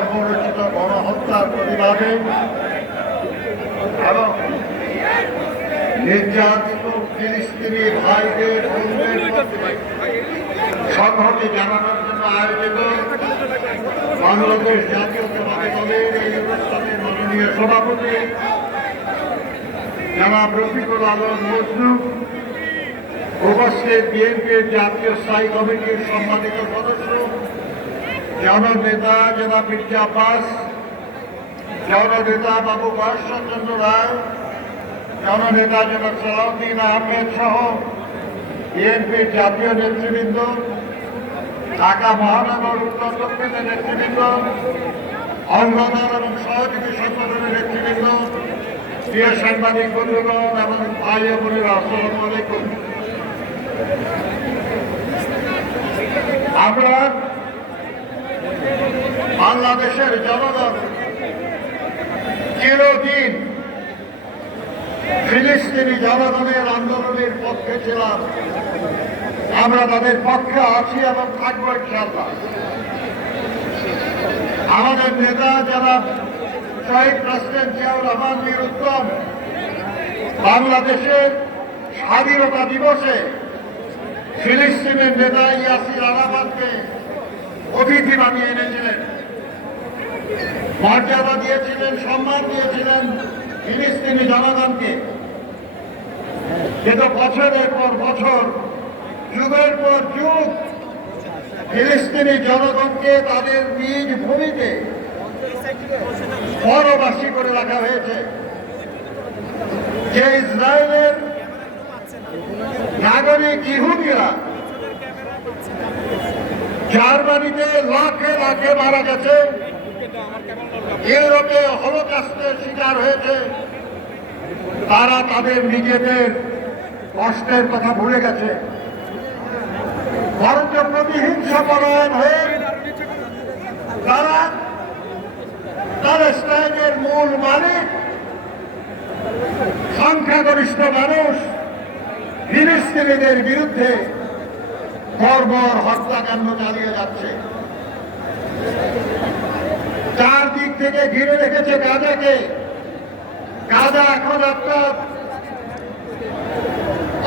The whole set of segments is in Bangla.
বর্বরচিত গণহত্যার প্রতিবাদে এবং নির্যাতিত ফিলিস্তিনি ভাইদের সংহতি জানানোর জন্য আয়োজিত বাংলাদেশ জাতীয়তাবাদী দলের এই অনুষ্ঠানের মাননীয় সভাপতি জনাব রফিকুল আলম মজনু উপস্থিত বিএনপির জাতীয় স্থায়ী কমিটির সম্মানিত সদস্য জননেতা জনাব মির্জা আব্বাস জননেতা বাবু চন্দ্র রায় জননেতা জনাব সালাউদ্দিন আহমেদ সহ বিএনপির জাতীয় নেতৃবৃন্দ ঢাকা মহানগর উত্তর দক্ষিণের নেতৃবৃন্দ অঙ্গদল এবং সহযোগী সংগঠনের নেতৃবৃন্দ প্রিয় সাংবাদিক বন্ধুগণ এবং ভাই বোনেরা আসসালামু আলাইকুম আমরা বাংলাদেশের জনগণ চিরদিন ফিলিস্তিনি জনগণের আন্দোলনের পক্ষে ছিলাম। আমরা তাদের পক্ষে আছি এবং থাকব ইনশাল্লাহ আমাদের নেতা যারা শহীদ প্রেসিডেন্ট জিয়াউর রহমান মীর উত্তম বাংলাদেশের স্বাধীনতা দিবসে ফিলিস্তিনের নেতা ইয়াসির আরাফাতকে অতিথি বানিয়ে এনেছিলেন। মর্যাদা দিয়েছিলেন, সম্মান দিয়েছিলেন ফিলিস্তিনি জনগণকে। কিন্তু বছরের পর বছর, যুগের পর যুগ, ফিলিস্তিনি জনগণকে তাদের নিজ ভূমিতে পরবাসী করে রাখা হয়েছে। যে ইসরায়েলের নাগরিক ইহুদিরা জার্মানিতে লাখে লাখে মারা গেছে। ইউরোপে হলোকাস্টের শিকার হয়েছে। তারা তাদের নিজেদের কষ্টের কথা ভুলে গেছে। বরঞ্চ প্রতিহিংসা পরায়ণ হয়ে তারা প্যালেস্টাইনের মূল মালিক, সংখ্যাগরিষ্ঠ মানুষ, ফিলিস্তিনিদের বিরুদ্ধে বর্বর হত্যাকাণ্ড চালিয়ে যাচ্ছে। থেকে ঘিরে রেখেছে গাজাকে। গাজা এখন একটা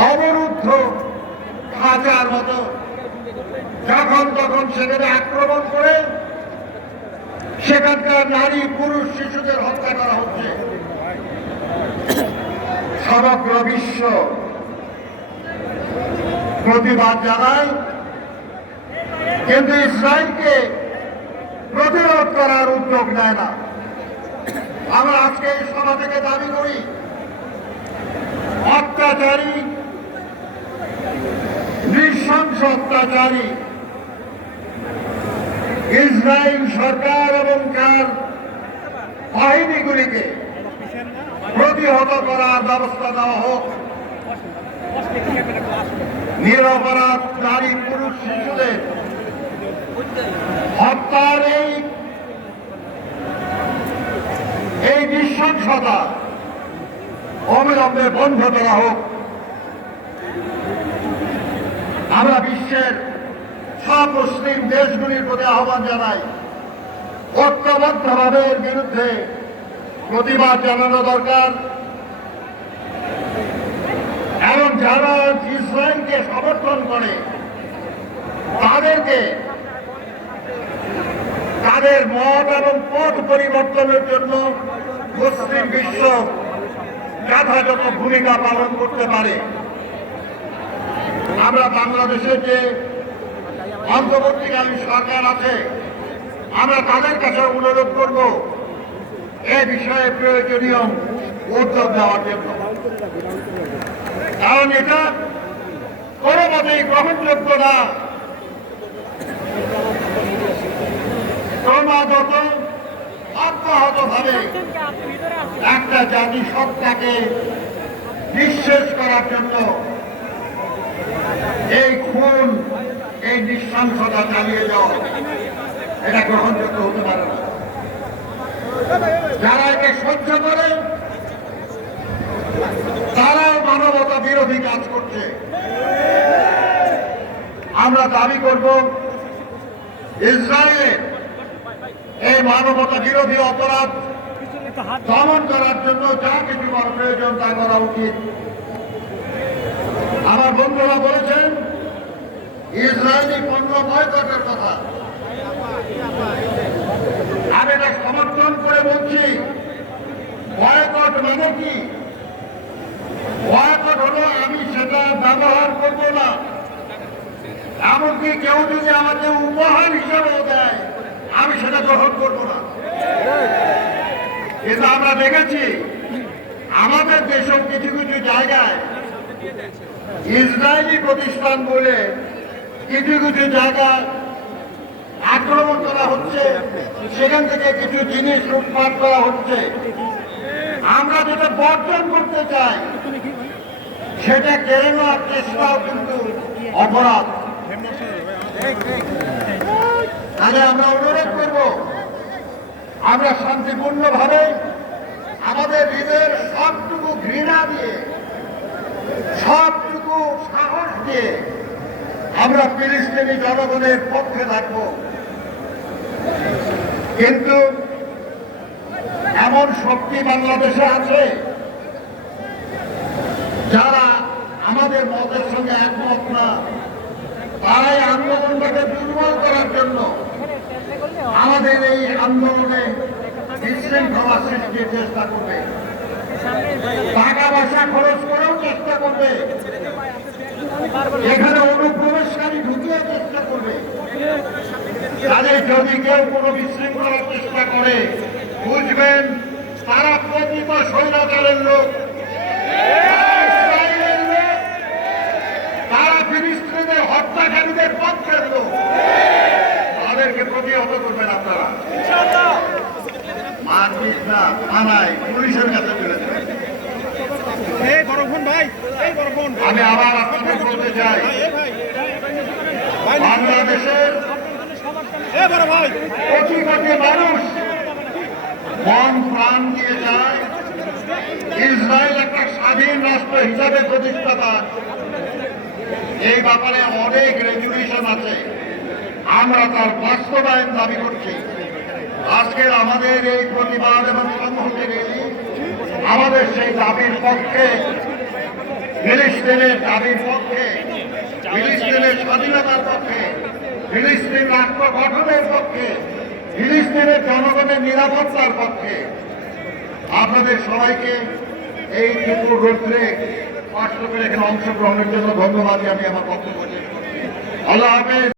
অবরুদ্ধ খাঁচার মতো। যখন তখন সেখানে আক্রমণ করে সেখানকার নারী, পুরুষ, শিশুদের হত্যা করা হচ্ছে। সমগ্র বিশ্ব প্রতিবাদ জানায়। কিন্তু ইসরায়েলকে প্রতিরোধ করার উদ্যোগ নেয় না। আমরা আজকে এই সভা থেকে দাবি করি, অত্যাচারী, নৃশংস অত্যাচারী ইসরায়েল সরকার এবং তার বাহিনীগুলিকে প্রতিহত করার ব্যবস্থা দেওয়া হোক। নিরপরাধ নারী পুরুষ শিশুদের হত্যার এই এই নৃশংসতা, অবিলম্বে বন্ধ করা হোক। আমরা বিশ্বের সব মুসলিম দেশগুলির প্রতি আহ্বান জানাই, ঐক্যবদ্ধভাবে এর বিরুদ্ধে প্রতিবাদ জানানো দরকার। এবং যারা ইসরায়েলকে সমর্থন করে, তাদেরকে তাদের মত এবং পথ পরিবর্তনের জন্য মুসলিম বিশ্ব যথাযথ ভূমিকা পালন করতে পারে। আমরা বাংলাদেশের যে অন্তর্বর্তীকালীন সরকার আছে, আমরা তাদের কাছে অনুরোধ করব এ বিষয়ে প্রয়োজনীয় উদ্যোগ নেওয়ার জন্য। কারণ এটা কোনোভাবেই গ্রহণযোগ্য না। একটা জাতি সত্তাকে নিঃশেষ করার জন্য এই খুন, এই নৃশংসতা চালিয়ে যাওয়া, এটা গ্রহণযোগ্য হতে পারে না। যারা একে সহ্য করে, তারাও মানবতা বিরোধী কাজ করছে। আমরা দাবি করব ইসরায়েলের এই মানবতা বিরোধী অপরাধ দমন করার জন্য যা কিছু প্রয়োজন তা করা উচিত। আমার বন্ধুরা বলেছেন, ইসরায়েলি পণ্য বয়কটের কথা। আমি এটা সমর্থন করে বলছি, বয়কট মানে কি? বয়কট হলো আমি সেটা ব্যবহার করব না। এমনকি কেউ যদি আমাকে উপহার হিসেবেও দেয়, আমি সেটা গ্রহণ করব না। কিন্তু আমরা দেখেছি আমাদের দেশেও কিছু কিছু জায়গায় ইসরায়েলি প্রতিষ্ঠান বলে কিছু কিছু জায়গা আক্রমণ করা হচ্ছে, সেখান থেকে কিছু জিনিস লুটপাট করা হচ্ছে। আমরা যেটা বর্জন করতে চাই, সেটা কেড়ে নেওয়ার চেষ্টাও কিন্তু অপরাধ। তাহলে আমরা অনুরোধ করব আমরা শান্তিপূর্ণভাবে আমাদের হৃদয়ের সবটুকু ঘৃণা দিয়ে, সবটুকু সাহস দিয়ে আমরা ফিলিস্তিনি জনগণের পক্ষে থাকব। কিন্তু এমন শক্তি বাংলাদেশে আছে যারা আমাদের মতের সঙ্গে একমত না। তারাই আন্দোলনটাকে দুর্বল করার জন্য আমাদের এই আন্দোলনে বিশৃঙ্খলা সৃষ্টির চেষ্টা করবে। টাকা পয়সা খরচ করেও চেষ্টা করবে। এখানে অনুপ্রবেশকারী ঢুকিয়ে চেষ্টা করবে। তাদের যদি কেউ কোনো বিশৃঙ্খলার চেষ্টা করে বুঝবেন তারা প্রকৃত স্বৈরাচারের লোক। তারা ফিলিস্তিনিদের হত্যাকারীদের পক্ষের লোক। তাদেরকে প্রতিহত করবেন আপনারা। না থানায় পুলিশের কাছে চলে এই আমি আবার আপনাদের বলতে চাই বাংলাদেশের এ বড় ভাই। কোটি কোটি মানুষ মন প্রাণ দিয়ে যায়। ইসরায়েল একটা স্বাধীন রাষ্ট্র হিসাবে প্রতিষ্ঠা পায়। এই ব্যাপারে অনেক রেজুলেশন আছে। আমরা তার বাস্তবায়ন দাবি করছি। আজকের আমাদের এই প্রতিবাদ এবং আমাদের সেই দাবির পক্ষে, ফিলিস্তিনের দাবির পক্ষে, ফিলিস্তিনের স্বাধীনতার পক্ষে, ফিলিস্তিন রাষ্ট্র গঠনের পক্ষে, ফিলিস্তিনের জনগণের নিরাপত্তার পক্ষে। আপনাদের সবাইকে এই দুপুর রৌদ্রে কষ্ট করে এখানে অংশগ্রহণের জন্য ধন্যবাদ আমি আমার বক্তব্য আল্লাহ হাফেজ।